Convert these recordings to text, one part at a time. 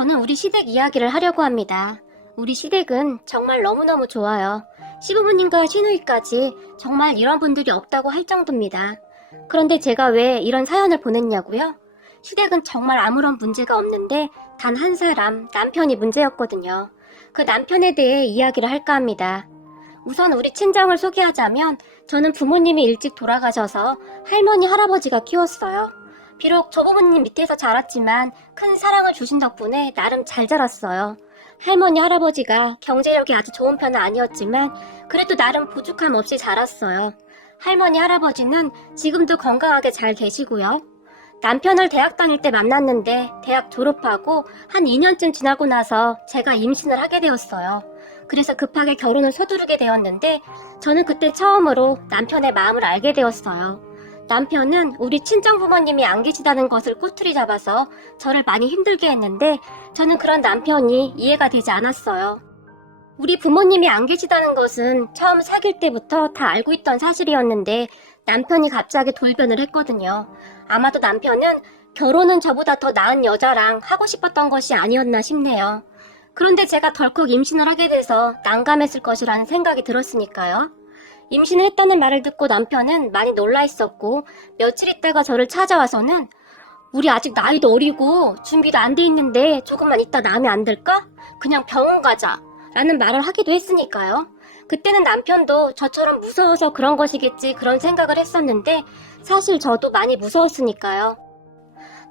저는 우리 시댁 이야기를 하려고 합니다. 우리 시댁은 정말 너무너무 좋아요. 시부모님과 시누이까지 정말 이런 분들이 없다고 할 정도입니다. 그런데 제가 왜 이런 사연을 보냈냐고요? 시댁은 정말 아무런 문제가 없는데 단 한 사람, 남편이 문제였거든요. 그 남편에 대해 이야기를 할까 합니다. 우선 우리 친정을 소개하자면 저는 부모님이 일찍 돌아가셔서 할머니, 할아버지가 키웠어요. 비록 조부모님 밑에서 자랐지만 큰 사랑을 주신 덕분에 나름 잘 자랐어요. 할머니, 할아버지가 경제력이 아주 좋은 편은 아니었지만 그래도 나름 부족함 없이 자랐어요. 할머니, 할아버지는 지금도 건강하게 잘 계시고요. 남편을 대학 다닐 때 만났는데 대학 졸업하고 한 2년쯤 지나고 나서 제가 임신을 하게 되었어요. 그래서 급하게 결혼을 서두르게 되었는데 저는 그때 처음으로 남편의 마음을 알게 되었어요. 남편은 우리 친정 부모님이 안 계시다는 것을 꼬투리 잡아서 저를 많이 힘들게 했는데 저는 그런 남편이 이해가 되지 않았어요. 우리 부모님이 안 계시다는 것은 처음 사귈 때부터 다 알고 있던 사실이었는데 남편이 갑자기 돌변을 했거든요. 아마도 남편은 결혼은 저보다 더 나은 여자랑 하고 싶었던 것이 아니었나 싶네요. 그런데 제가 덜컥 임신을 하게 돼서 난감했을 것이라는 생각이 들었으니까요. 임신을 했다는 말을 듣고 남편은 많이 놀라 있었고 며칠 있다가 저를 찾아와서는 우리 아직 나이도 어리고 준비도 안 돼 있는데 조금만 있다 나으면 안 될까? 그냥 병원 가자 라는 말을 하기도 했으니까요. 그때는 남편도 저처럼 무서워서 그런 것이겠지 그런 생각을 했었는데 사실 저도 많이 무서웠으니까요.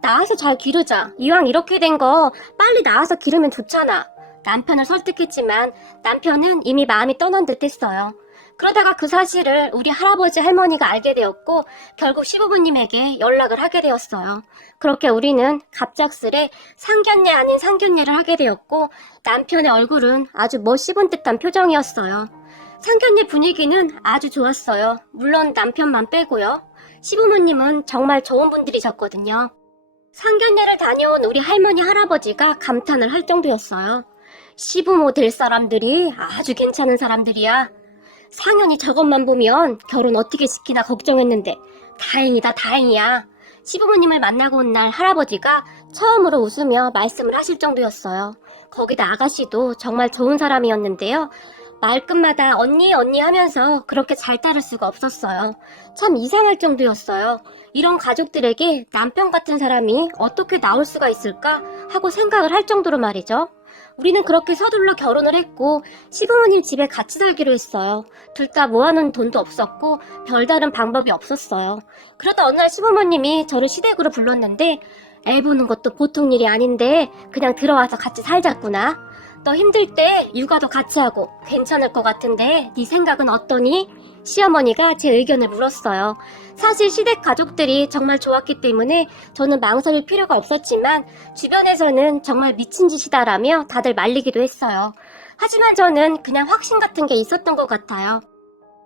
나와서 잘 기르자. 이왕 이렇게 된 거 빨리 나와서 기르면 좋잖아. 남편을 설득했지만 남편은 이미 마음이 떠난 듯 했어요. 그러다가 그 사실을 우리 할아버지 할머니가 알게 되었고 결국 시부모님에게 연락을 하게 되었어요. 그렇게 우리는 갑작스레 상견례 아닌 상견례를 하게 되었고 남편의 얼굴은 아주 못 씹은 듯한 표정이었어요. 상견례 분위기는 아주 좋았어요. 물론 남편만 빼고요. 시부모님은 정말 좋은 분들이셨거든요. 상견례를 다녀온 우리 할머니 할아버지가 감탄을 할 정도였어요. 시부모 될 사람들이 아주 괜찮은 사람들이야. 상현이 저것만 보면 결혼 어떻게 시키나 걱정했는데 다행이다 다행이야. 시부모님을 만나고 온 날 할아버지가 처음으로 웃으며 말씀을 하실 정도였어요. 거기다 아가씨도 정말 좋은 사람이었는데요. 말끝마다 언니 언니 하면서 그렇게 잘 따를 수가 없었어요. 참 이상할 정도였어요. 이런 가족들에게 남편 같은 사람이 어떻게 나올 수가 있을까 하고 생각을 할 정도로 말이죠. 우리는 그렇게 서둘러 결혼을 했고 시부모님 집에 같이 살기로 했어요. 둘 다 모아놓은 돈도 없었고 별다른 방법이 없었어요. 그러다 어느 날 시부모님이 저를 시댁으로 불렀는데 애 보는 것도 보통 일이 아닌데 그냥 들어와서 같이 살자꾸나. 너 힘들 때 육아도 같이 하고 괜찮을 것 같은데 네 생각은 어떠니? 시어머니가 제 의견을 물었어요. 사실 시댁 가족들이 정말 좋았기 때문에 저는 망설일 필요가 없었지만 주변에서는 정말 미친 짓이다라며 다들 말리기도 했어요. 하지만 저는 그냥 확신 같은 게 있었던 것 같아요.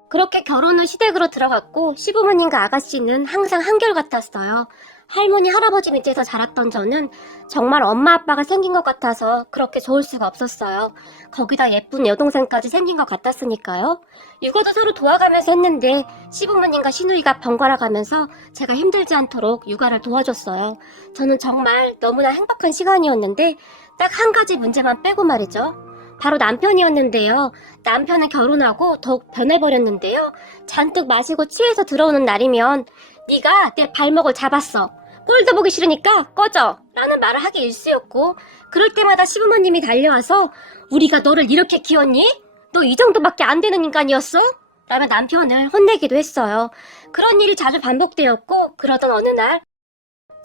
그렇게 결혼 후 시댁으로 들어갔고 시부모님과 아가씨는 항상 한결같았어요. 할머니, 할아버지 밑에서 자랐던 저는 정말 엄마 아빠가 생긴 것 같아서 그렇게 좋을 수가 없었어요. 거기다 예쁜 여동생까지 생긴 것 같았으니까요. 육아도 서로 도와가면서 했는데 시부모님과 시누이가 번갈아 가면서 제가 힘들지 않도록 육아를 도와줬어요. 저는 정말 너무나 행복한 시간이었는데 딱 한 가지 문제만 빼고 말이죠. 바로 남편이었는데요. 남편은 결혼하고 더욱 변해버렸는데요. 잔뜩 마시고 취해서 들어오는 날이면 네가 내 발목을 잡았어. 꼴도 보기 싫으니까 꺼져. 라는 말을 하기 일쑤였고 그럴 때마다 시부모님이 달려와서 우리가 너를 이렇게 키웠니? 너 이 정도밖에 안 되는 인간이었어? 라며 남편을 혼내기도 했어요. 그런 일이 자주 반복되었고 그러던 어느 날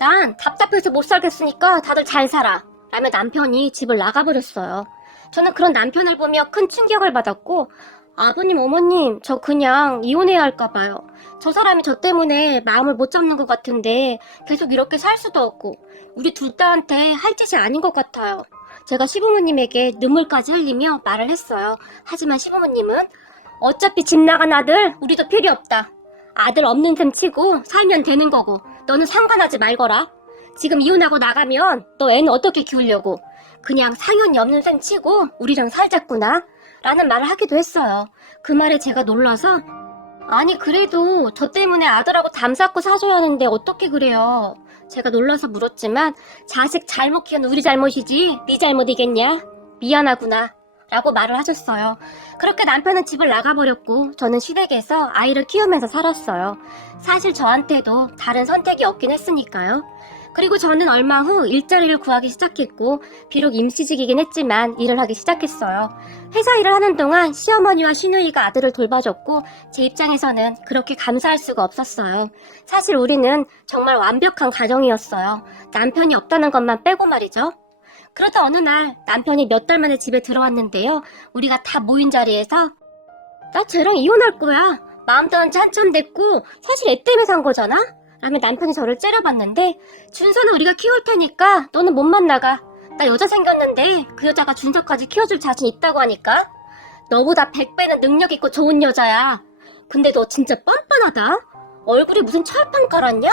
난 답답해서 못 살겠으니까 다들 잘 살아. 라며 남편이 집을 나가버렸어요. 저는 그런 남편을 보며 큰 충격을 받았고 아버님, 어머님, 저 그냥 이혼해야 할까 봐요. 저 사람이 저 때문에 마음을 못 잡는 것 같은데 계속 이렇게 살 수도 없고 우리 둘 다한테 할 짓이 아닌 것 같아요. 제가 시부모님에게 눈물까지 흘리며 말을 했어요. 하지만 시부모님은 어차피 집 나간 아들 우리도 필요 없다. 아들 없는 셈 치고 살면 되는 거고 너는 상관하지 말거라. 지금 이혼하고 나가면 너 애는 어떻게 키우려고. 그냥 상현이 없는 셈 치고 우리랑 살자꾸나 라는 말을 하기도 했어요. 그 말에 제가 놀라서 아니 그래도 저 때문에 아들하고 담 쌓고 사줘야 하는데 어떻게 그래요. 제가 놀라서 물었지만 자식 잘못 키운 우리 잘못이지 네 잘못이겠냐? 미안하구나 라고 말을 하셨어요. 그렇게 남편은 집을 나가버렸고 저는 시댁에서 아이를 키우면서 살았어요. 사실 저한테도 다른 선택이 없긴 했으니까요. 그리고 저는 얼마 후 일자리를 구하기 시작했고 비록 임시직이긴 했지만 일을 하기 시작했어요. 회사 일을 하는 동안 시어머니와 시누이가 아들을 돌봐줬고 제 입장에서는 그렇게 감사할 수가 없었어요. 사실 우리는 정말 완벽한 가정이었어요. 남편이 없다는 것만 빼고 말이죠. 그러다 어느 날 남편이 몇 달 만에 집에 들어왔는데요. 우리가 다 모인 자리에서 나 쟤랑 이혼할 거야. 마음 떠난 지 한참 됐고 사실 애 때문에 산 거잖아? 라며 남편이 저를 째려봤는데 준서는 우리가 키울 테니까 너는 몸만 나가. 나 여자 생겼는데 그 여자가 준서까지 키워줄 자신 있다고 하니까 너보다 100배는 능력 있고 좋은 여자야. 근데 너 진짜 뻔뻔하다. 얼굴이 무슨 철판 깔았냐?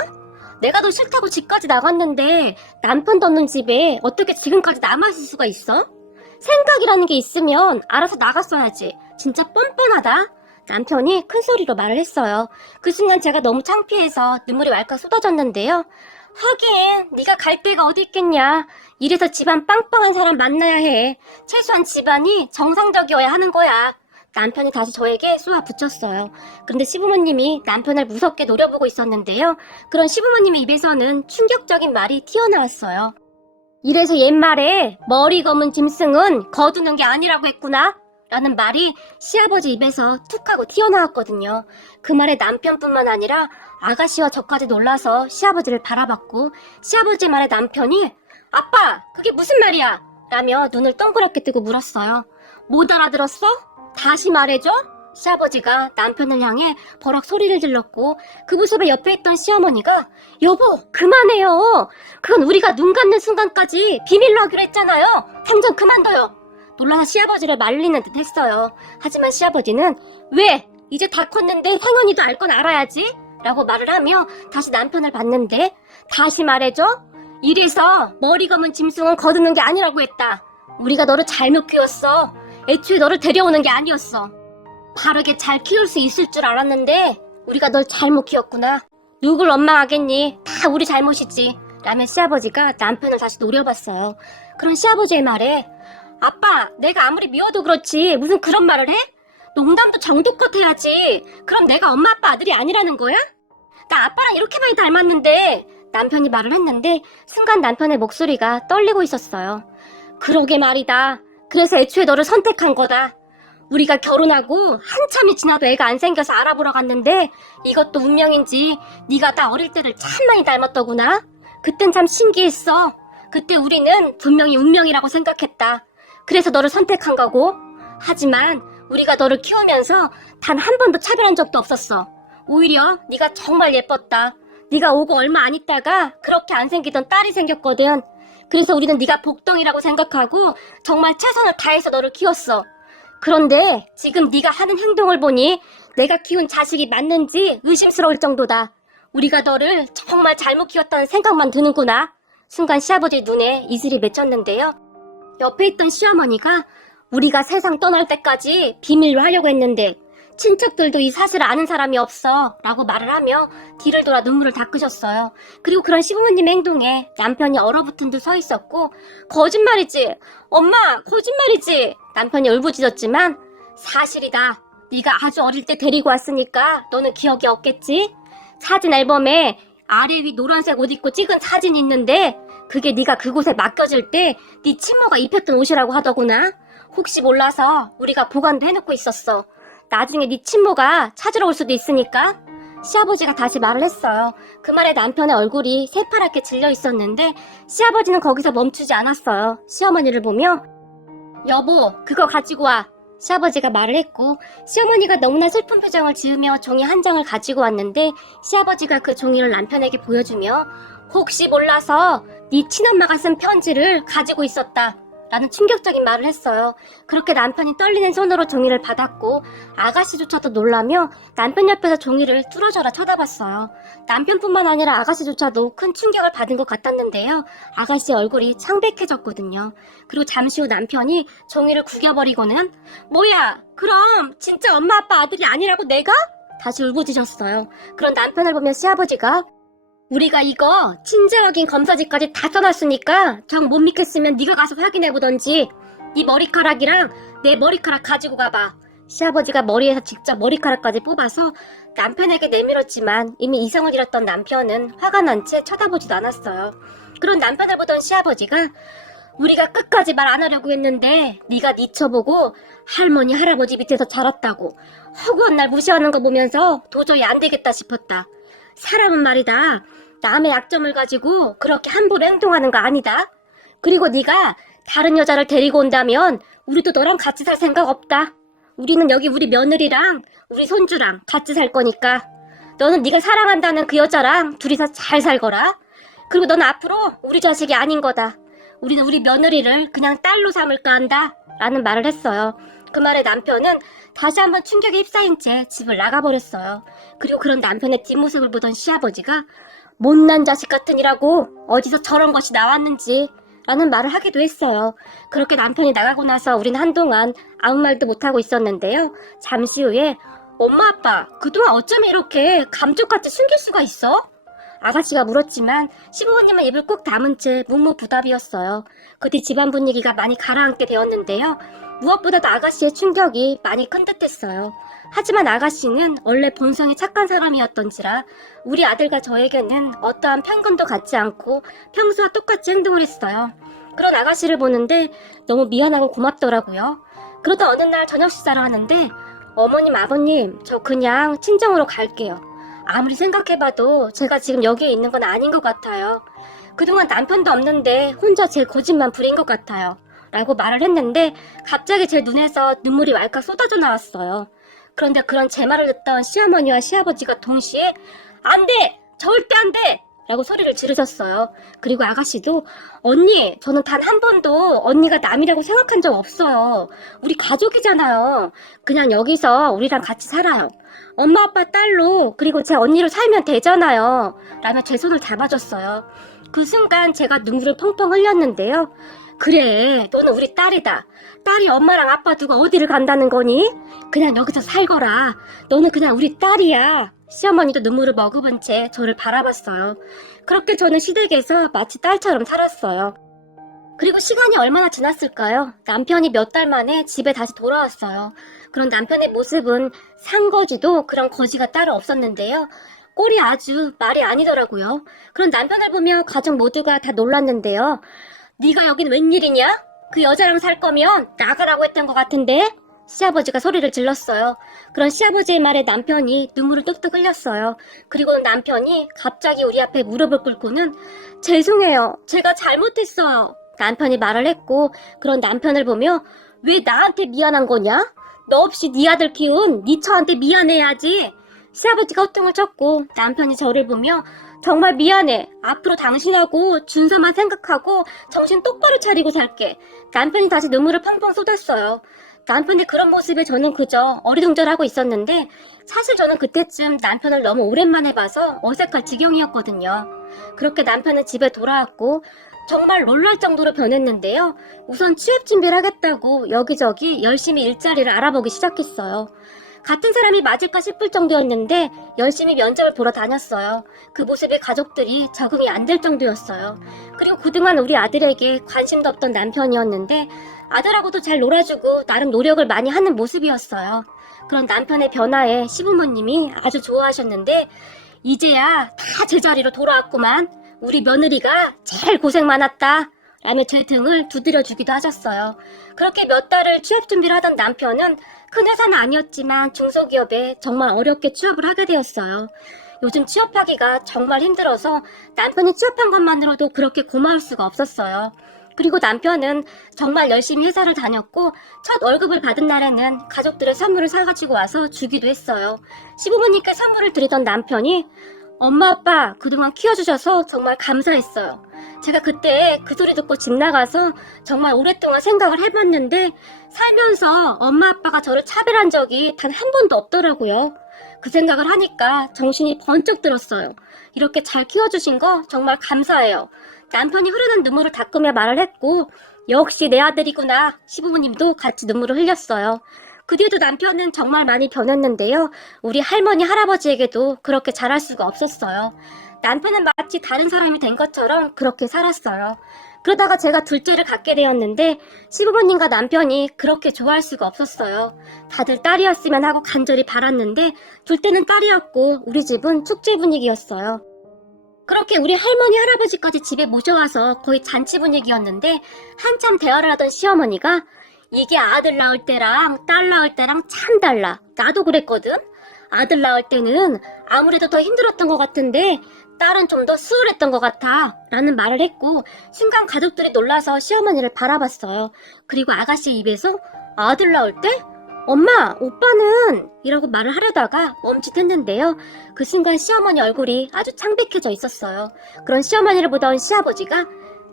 내가 너 싫다고 집까지 나갔는데 남편도 없는 집에 어떻게 지금까지 남아있을 수가 있어? 생각이라는 게 있으면 알아서 나갔어야지. 진짜 뻔뻔하다. 남편이 큰 소리로 말을 했어요. 그 순간 제가 너무 창피해서 눈물이 왈칵 쏟아졌는데요. 하긴 네가 갈 데가 어디 있겠냐. 이래서 집안 빵빵한 사람 만나야 해. 최소한 집안이 정상적이어야 하는 거야. 남편이 다시 저에게 쏘아 붙였어요. 그런데 시부모님이 남편을 무섭게 노려보고 있었는데요. 그런 시부모님의 입에서는 충격적인 말이 튀어나왔어요. 이래서 옛말에 머리 검은 짐승은 거두는 게 아니라고 했구나. 라는 말이 시아버지 입에서 툭 하고 튀어나왔거든요. 그 말에 남편뿐만 아니라 아가씨와 저까지 놀라서 시아버지를 바라봤고 시아버지 말에 남편이 아빠 그게 무슨 말이야? 라며 눈을 동그랗게 뜨고 물었어요. 못 알아들었어? 다시 말해줘? 시아버지가 남편을 향해 버럭 소리를 질렀고 그 모습에 옆에 있던 시어머니가 여보 그만해요. 그건 우리가 눈 감는 순간까지 비밀로 하기로 했잖아요. 당장 그만둬요. 놀라서 시아버지를 말리는 듯 했어요. 하지만 시아버지는 왜? 이제 다 컸는데 상현이도 알 건 알아야지 라고 말을 하며 다시 남편을 봤는데 다시 말해줘? 이래서 머리 검은 짐승은 거두는 게 아니라고 했다. 우리가 너를 잘못 키웠어. 애초에 너를 데려오는 게 아니었어. 바르게 잘 키울 수 있을 줄 알았는데 우리가 널 잘못 키웠구나. 누굴 원망하겠니? 다 우리 잘못이지. 라며 시아버지가 남편을 다시 노려봤어요. 그런 시아버지의 말에 아빠 내가 아무리 미워도 그렇지 무슨 그런 말을 해? 농담도 정도껏 해야지. 그럼 내가 엄마 아빠 아들이 아니라는 거야? 나 아빠랑 이렇게 많이 닮았는데 남편이 말을 했는데 순간 남편의 목소리가 떨리고 있었어요. 그러게 말이다. 그래서 애초에 너를 선택한 거다. 우리가 결혼하고 한참이 지나도 애가 안 생겨서 알아보러 갔는데 이것도 운명인지 네가 나 어릴 때를 참 많이 닮았더구나. 그땐 참 신기했어. 그때 우리는 분명히 운명이라고 생각했다. 그래서 너를 선택한 거고 하지만 우리가 너를 키우면서 단 한 번도 차별한 적도 없었어. 오히려 네가 정말 예뻤다. 네가 오고 얼마 안 있다가 그렇게 안 생기던 딸이 생겼거든. 그래서 우리는 네가 복덩이라고 생각하고 정말 최선을 다해서 너를 키웠어. 그런데 지금 네가 하는 행동을 보니 내가 키운 자식이 맞는지 의심스러울 정도다. 우리가 너를 정말 잘못 키웠다는 생각만 드는구나. 순간 시아버지 눈에 이슬이 맺혔는데요. 옆에 있던 시어머니가 우리가 세상 떠날 때까지 비밀로 하려고 했는데 친척들도 이 사실을 아는 사람이 없어 라고 말을 하며 뒤를 돌아 눈물을 닦으셨어요. 그리고 그런 시부모님의 행동에 남편이 얼어붙은 듯 서 있었고 거짓말이지 엄마 거짓말이지 남편이 울부짖었지만 사실이다. 네가 아주 어릴 때 데리고 왔으니까 너는 기억이 없겠지? 사진 앨범에 아래 위 노란색 옷 입고 찍은 사진이 있는데 그게 네가 그곳에 맡겨질 때 네 친모가 입혔던 옷이라고 하더구나. 혹시 몰라서 우리가 보관도 해놓고 있었어. 나중에 네 친모가 찾으러 올 수도 있으니까. 시아버지가 다시 말을 했어요. 그 말에 남편의 얼굴이 새파랗게 질려 있었는데 시아버지는 거기서 멈추지 않았어요. 시어머니를 보며 여보 그거 가지고 와. 시아버지가 말을 했고 시어머니가 너무나 슬픈 표정을 지으며 종이 한 장을 가지고 왔는데 시아버지가 그 종이를 남편에게 보여주며 혹시 몰라서 네 친엄마가 쓴 편지를 가지고 있었다 라는 충격적인 말을 했어요. 그렇게 남편이 떨리는 손으로 종이를 받았고 아가씨조차도 놀라며 남편 옆에서 종이를 뚫어져라 쳐다봤어요. 남편뿐만 아니라 아가씨조차도 큰 충격을 받은 것 같았는데요. 아가씨의 얼굴이 창백해졌거든요. 그리고 잠시 후 남편이 종이를 구겨버리고는 뭐야 그럼 진짜 엄마 아빠 아들이 아니라고 내가? 다시 울부짖었어요. 그런 남편을 보며 시아버지가 우리가 이거 친자 확인 검사지까지 다 써놨으니까 정 못 믿겠으면 네가 가서 확인해보던지. 네 머리카락이랑 내 머리카락 가지고 가봐. 시아버지가 머리에서 직접 머리카락까지 뽑아서 남편에게 내밀었지만 이미 이성을 잃었던 남편은 화가 난 채 쳐다보지도 않았어요. 그런 남편을 보던 시아버지가 우리가 끝까지 말 안 하려고 했는데 네가 네 처보고 할머니 할아버지 밑에서 자랐다고 허구한 날 무시하는 거 보면서 도저히 안 되겠다 싶었다. 사람은 말이다. 남의 약점을 가지고 그렇게 함부로 행동하는 거 아니다. 그리고 네가 다른 여자를 데리고 온다면 우리도 너랑 같이 살 생각 없다. 우리는 여기 우리 며느리랑 우리 손주랑 같이 살 거니까. 너는 네가 사랑한다는 그 여자랑 둘이서 잘 살거라. 그리고 넌 앞으로 우리 자식이 아닌 거다. 우리는 우리 며느리를 그냥 딸로 삼을까 한다. 라는 말을 했어요. 그 말에 남편은 다시 한번 충격에 휩싸인 채 집을 나가버렸어요. 그리고 그런 남편의 뒷모습을 보던 시아버지가 못난 자식 같으니라고 어디서 저런 것이 나왔는지 라는 말을 하기도 했어요. 그렇게 남편이 나가고 나서 우린 한동안 아무 말도 못하고 있었는데요. 잠시 후에 엄마 아빠 그동안 어쩜 이렇게 감쪽같이 숨길 수가 있어? 아가씨가 물었지만 시부모님은 입을 꾹 다문 채 묵묵부답이었어요. 그 뒤 집안 분위기가 많이 가라앉게 되었는데요. 무엇보다도 아가씨의 충격이 많이 큰 듯했어요. 하지만 아가씨는 원래 본성이 착한 사람이었던지라 우리 아들과 저에게는 어떠한 편견도 갖지 않고 평소와 똑같이 행동을 했어요. 그런 아가씨를 보는데 너무 미안하고 고맙더라고요. 그러다 어느 날 저녁 식사를 하는데 어머님 아버님 저 그냥 친정으로 갈게요. 아무리 생각해봐도 제가 지금 여기에 있는 건 아닌 것 같아요. 그동안 남편도 없는데 혼자 제 고집만 부린 것 같아요. 라고 말을 했는데 갑자기 제 눈에서 눈물이 왈칵 쏟아져 나왔어요. 그런데 그런 제 말을 듣던 시어머니와 시아버지가 동시에 안 돼! 절대 안 돼! 라고 소리를 지르셨어요. 그리고 아가씨도 언니 저는 단 한 번도 언니가 남이라고 생각한 적 없어요. 우리 가족이잖아요. 그냥 여기서 우리랑 같이 살아요. 엄마 아빠 딸로 그리고 제 언니로 살면 되잖아요. 라며 제 손을 잡아줬어요. 그 순간 제가 눈물을 펑펑 흘렸는데요. 그래 너는 우리 딸이다. 딸이 엄마랑 아빠 두고 어디를 간다는 거니? 그냥 여기서 살거라. 너는 그냥 우리 딸이야. 시어머니도 눈물을 머금은 채 저를 바라봤어요. 그렇게 저는 시댁에서 마치 딸처럼 살았어요. 그리고 시간이 얼마나 지났을까요? 남편이 몇 달 만에 집에 다시 돌아왔어요. 그런 남편의 모습은 상거지도 그런 거지가 따로 없었는데요. 꼴이 아주 말이 아니더라고요. 그런 남편을 보며 가족 모두가 다 놀랐는데요. 네가 여긴 웬일이냐? 그 여자랑 살 거면 나가라고 했던 것 같은데? 시아버지가 소리를 질렀어요. 그런 시아버지의 말에 남편이 눈물을 뚝뚝 흘렸어요. 그리고는 남편이 갑자기 우리 앞에 무릎을 꿇고는 죄송해요. 제가 잘못했어요. 남편이 말을 했고 그런 남편을 보며 왜 나한테 미안한 거냐? 너 없이 네 아들 키운 네 처한테 미안해야지. 시아버지가 호통을 쳤고 남편이 저를 보며 정말 미안해. 앞으로 당신하고 준서만 생각하고 정신 똑바로 차리고 살게. 남편이 다시 눈물을 펑펑 쏟았어요. 남편의 그런 모습에 저는 그저 어리둥절하고 있었는데 사실 저는 그때쯤 남편을 너무 오랜만에 봐서 어색할 지경이었거든요. 그렇게 남편은 집에 돌아왔고 정말 놀랄 정도로 변했는데요. 우선 취업 준비를 하겠다고 여기저기 열심히 일자리를 알아보기 시작했어요. 같은 사람이 맞을까 싶을 정도였는데 열심히 면접을 보러 다녔어요. 그 모습에 가족들이 적응이 안 될 정도였어요. 그리고 그동안 우리 아들에게 관심도 없던 남편이었는데 아들하고도 잘 놀아주고 나름 노력을 많이 하는 모습이었어요. 그런 남편의 변화에 시부모님이 아주 좋아하셨는데 이제야 다 제자리로 돌아왔구만. 우리 며느리가 제일 고생 많았다. 라며 제 등을 두드려주기도 하셨어요. 그렇게 몇 달을 취업 준비를 하던 남편은 큰 회사는 아니었지만 중소기업에 정말 어렵게 취업을 하게 되었어요. 요즘 취업하기가 정말 힘들어서 남편이 취업한 것만으로도 그렇게 고마울 수가 없었어요. 그리고 남편은 정말 열심히 회사를 다녔고 첫 월급을 받은 날에는 가족들의 선물을 사가지고 와서 주기도 했어요. 시부모님께 선물을 드리던 남편이 엄마 아빠 그동안 키워주셔서 정말 감사했어요. 제가 그때 그 소리 듣고 집 나가서 정말 오랫동안 생각을 해봤는데 살면서 엄마 아빠가 저를 차별한 적이 단 한 번도 없더라고요. 그 생각을 하니까 정신이 번쩍 들었어요. 이렇게 잘 키워주신 거 정말 감사해요. 남편이 흐르는 눈물을 닦으며 말을 했고 역시 내 아들이구나. 시부모님도 같이 눈물을 흘렸어요. 그 뒤에도 남편은 정말 많이 변했는데요. 우리 할머니 할아버지에게도 그렇게 잘할 수가 없었어요. 남편은 마치 다른 사람이 된 것처럼 그렇게 살았어요. 그러다가 제가 둘째를 갖게 되었는데 시부모님과 남편이 그렇게 좋아할 수가 없었어요. 다들 딸이었으면 하고 간절히 바랐는데 둘째는 딸이었고 우리 집은 축제 분위기였어요. 그렇게 우리 할머니 할아버지까지 집에 모셔와서 거의 잔치 분위기였는데 한참 대화를 하던 시어머니가 이게 아들 낳을 때랑 딸 낳을 때랑 참 달라. 나도 그랬거든. 아들 낳을 때는 아무래도 더 힘들었던 것 같은데 딸은 좀 더 수월했던 것 같아 라는 말을 했고 순간 가족들이 놀라서 시어머니를 바라봤어요. 그리고 아가씨 입에서 아들 낳을 때? 엄마, 오빠는 이라고 말을 하려다가 멈칫했는데요. 그 순간 시어머니 얼굴이 아주 창백해져 있었어요. 그런 시어머니를 보던 시아버지가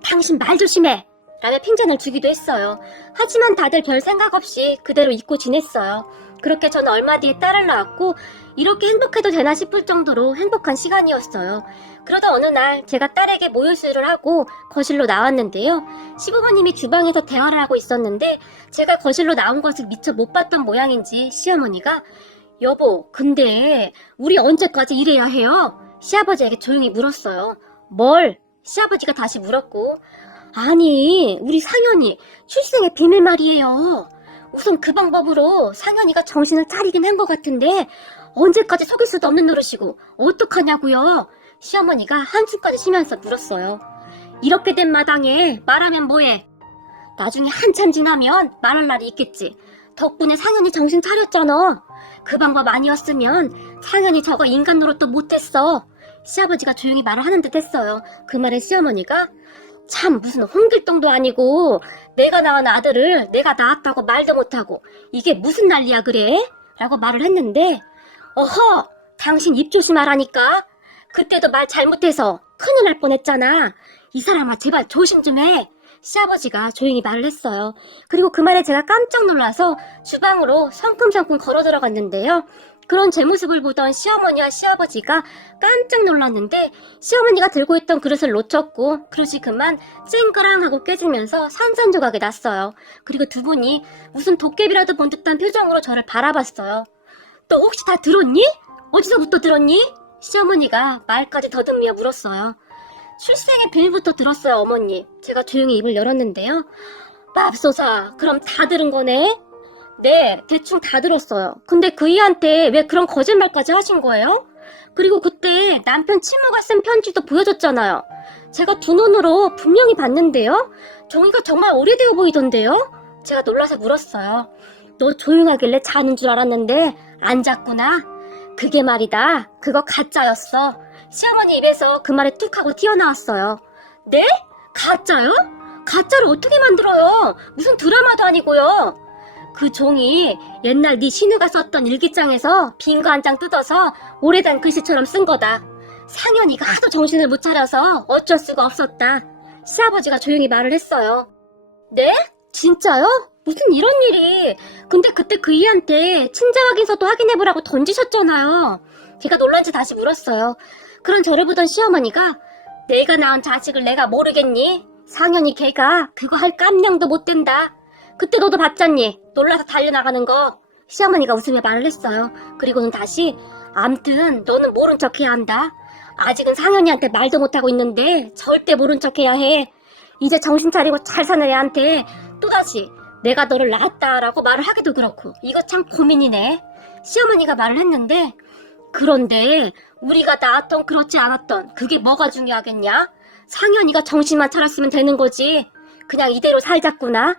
당신 말 조심해! 라며 핀잔을 주기도 했어요. 하지만 다들 별 생각 없이 그대로 잊고 지냈어요. 그렇게 저는 얼마 뒤에 딸을 낳았고 이렇게 행복해도 되나 싶을 정도로 행복한 시간이었어요. 그러다 어느 날 제가 딸에게 모유수유를 하고 거실로 나왔는데요. 시부모님이 주방에서 대화를 하고 있었는데 제가 거실로 나온 것을 미처 못 봤던 모양인지 시어머니가 여보, 근데 우리 언제까지 이래야 해요? 시아버지에게 조용히 물었어요. 뭘? 시아버지가 다시 물었고 아니, 우리 상현이 출생의 비밀 말이에요. 우선 그 방법으로 상현이가 정신을 차리긴 한 것 같은데 언제까지 속일 수도 없는 노릇이고 어떡하냐고요? 시어머니가 한숨까지 쉬면서 물었어요. 이렇게 된 마당에 말하면 뭐해? 나중에 한참 지나면 말할 날이 있겠지. 덕분에 상현이 정신 차렸잖아. 그 방법 아니었으면 상현이 저거 인간 노릇도 못했어. 시아버지가 조용히 말을 하는 듯 했어요. 그 말에 시어머니가 참 무슨 홍길동도 아니고 내가 낳은 아들을 내가 낳았다고 말도 못하고 이게 무슨 난리야 그래? 라고 말을 했는데 어허! 당신 입 조심하라니까? 그때도 말 잘못해서 큰일 날 뻔했잖아. 이 사람아 제발 조심 좀 해. 시아버지가 조용히 말을 했어요. 그리고 그 말에 제가 깜짝 놀라서 주방으로 성큼성큼 걸어 들어갔는데요. 그런 제 모습을 보던 시어머니와 시아버지가 깜짝 놀랐는데 시어머니가 들고 있던 그릇을 놓쳤고 그릇이 그만 쨍그랑 하고 깨지면서 산산조각이 났어요. 그리고 두 분이 무슨 도깨비라도 본 듯한 표정으로 저를 바라봤어요. 너 혹시 다 들었니? 어디서부터 들었니? 시어머니가 말까지 더듬으며 물었어요. 출생의 비밀부터 들었어요, 어머니. 제가 조용히 입을 열었는데요. 맙소사, 그럼 다 들은 거네? 네, 대충 다 들었어요. 근데 그 이한테 왜 그런 거짓말까지 하신 거예요? 그리고 그때 남편 친모가 쓴 편지도 보여줬잖아요. 제가 두 눈으로 분명히 봤는데요. 종이가 정말 오래되어 보이던데요? 제가 놀라서 물었어요. 너 조용하길래 자는 줄 알았는데 안 잤구나. 그게 말이다. 그거 가짜였어. 시어머니 입에서 그 말이 툭 하고 튀어나왔어요. 네? 가짜요? 가짜를 어떻게 만들어요? 무슨 드라마도 아니고요. 그 종이 옛날 네 신우가 썼던 일기장에서 빈 거 한 장 뜯어서 오래된 글씨처럼 쓴 거다. 상현이가 하도 정신을 못 차려서 어쩔 수가 없었다. 시아버지가 조용히 말을 했어요. 네? 진짜요? 무슨 이런 일이. 근데 그때 그 이한테 친자 확인서도 확인해보라고 던지셨잖아요. 제가 놀란지 다시 물었어요. 그런 저를 보던 시어머니가 내가 낳은 자식을 내가 모르겠니? 상현이 걔가 그거 할 깜냥도 못 된다. 그때 너도 봤잖니? 놀라서 달려나가는 거. 시어머니가 웃으며 말을 했어요. 그리고는 다시 암튼 너는 모른 척 해야 한다. 아직은 상현이한테 말도 못하고 있는데 절대 모른 척 해야 해. 이제 정신 차리고 잘 사는 애한테 또다시 내가 너를 낳았다라고 말을 하기도 그렇고 이거 참 고민이네. 시어머니가 말을 했는데 그런데 우리가 낳았던 그렇지 않았던 그게 뭐가 중요하겠냐? 상현이가 정신만 차렸으면 되는 거지. 그냥 이대로 살자꾸나.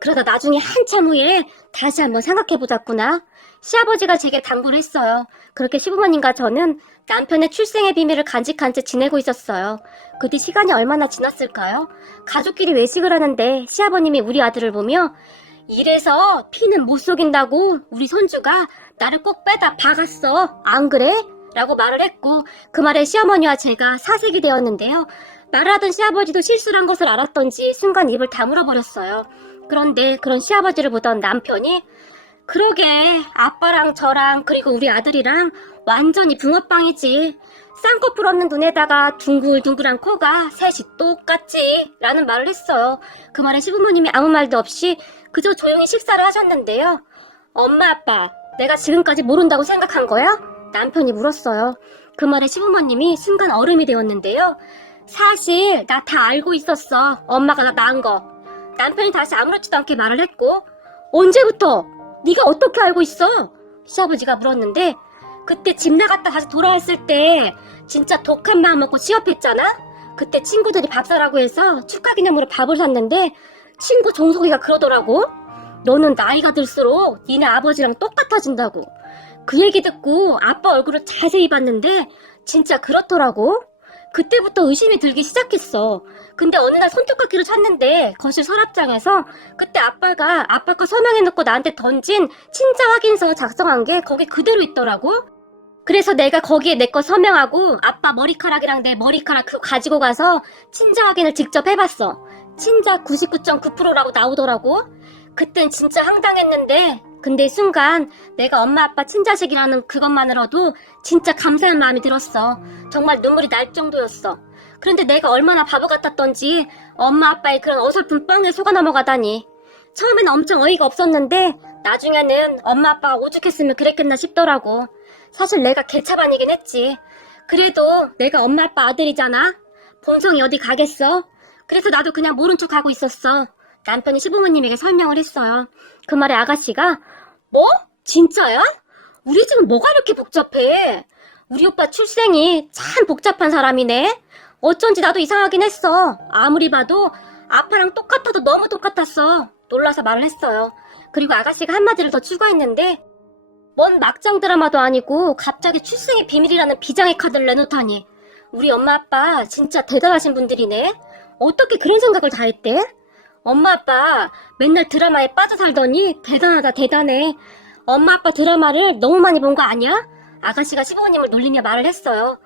그러다 나중에 한참 후에 다시 한번 생각해보자꾸나. 시아버지가 제게 당부를 했어요. 그렇게 시부모님과 저는 남편의 출생의 비밀을 간직한 채 지내고 있었어요. 그 뒤 시간이 얼마나 지났을까요? 가족끼리 외식을 하는데 시아버님이 우리 아들을 보며 이래서 피는 못 속인다고 우리 손주가 나를 꼭 빼다 박았어. 안 그래? 라고 말을 했고 그 말에 시어머니와 제가 사색이 되었는데요. 말하던 시아버지도 실수를 한 것을 알았던지 순간 입을 다물어 버렸어요. 그런데 그런 시아버지를 보던 남편이 그러게 아빠랑 저랑 그리고 우리 아들이랑 완전히 붕어빵이지. 쌍꺼풀 없는 눈에다가 둥글둥글한 코가 셋이 똑같지 라는 말을 했어요. 그 말에 시부모님이 아무 말도 없이 그저 조용히 식사를 하셨는데요. 엄마 아빠 내가 지금까지 모른다고 생각한 거야? 남편이 물었어요. 그 말에 시부모님이 순간 얼음이 되었는데요. 사실 나 다 알고 있었어. 엄마가 나 낳은 거. 남편이 다시 아무렇지도 않게 말을 했고, 언제부터? 네가 어떻게 알고 있어? 시아버지가 물었는데, 그때 집 나갔다 다시 돌아왔을 때 진짜 독한 마음 먹고 취업했잖아? 그때 친구들이 밥 사라고 해서 축하 기념으로 밥을 샀는데 친구 종석이가 그러더라고. 너는 나이가 들수록 니네 아버지랑 똑같아진다고. 그 얘기 듣고 아빠 얼굴을 자세히 봤는데 진짜 그렇더라고. 그때부터 의심이 들기 시작했어. 근데 어느 날 손톱깎이를 찾는데 거실 서랍장에서 그때 아빠가 아빠 거 서명해놓고 나한테 던진 친자 확인서 작성한 게 거기 그대로 있더라고. 그래서 내가 거기에 내 거 서명하고 아빠 머리카락이랑 내 머리카락 그거 가지고 가서 친자 확인을 직접 해봤어. 친자 99.9%라고 나오더라고. 그땐 진짜 황당했는데 근데 순간 내가 엄마 아빠 친자식이라는 그것만으로도 진짜 감사한 마음이 들었어. 정말 눈물이 날 정도였어. 그런데 내가 얼마나 바보 같았던지 엄마 아빠의 그런 어설픈 뻥에 속아 넘어가다니. 처음엔 엄청 어이가 없었는데 나중에는 엄마 아빠가 오죽했으면 그랬겠나 싶더라고. 사실 내가 개차반이긴 했지. 그래도 내가 엄마 아빠 아들이잖아. 본성이 어디 가겠어? 그래서 나도 그냥 모른 척 하고 있었어. 남편이 시부모님에게 설명을 했어요. 그 말에 아가씨가 뭐? 진짜야? 우리 집은 뭐가 이렇게 복잡해? 우리 오빠 출생이 참 복잡한 사람이네. 어쩐지 나도 이상하긴 했어. 아무리 봐도 아빠랑 똑같아도 너무 똑같았어. 놀라서 말을 했어요. 그리고 아가씨가 한마디를 더 추가했는데 뭔 막장 드라마도 아니고 갑자기 출생의 비밀이라는 비장의 카드를 내놓다니. 우리 엄마 아빠 진짜 대단하신 분들이네. 어떻게 그런 생각을 다 했대? 엄마 아빠 맨날 드라마에 빠져 살더니 대단하다 대단해. 엄마 아빠 드라마를 너무 많이 본 거 아니야? 아가씨가 시부모님을 놀리며 말을 했어요.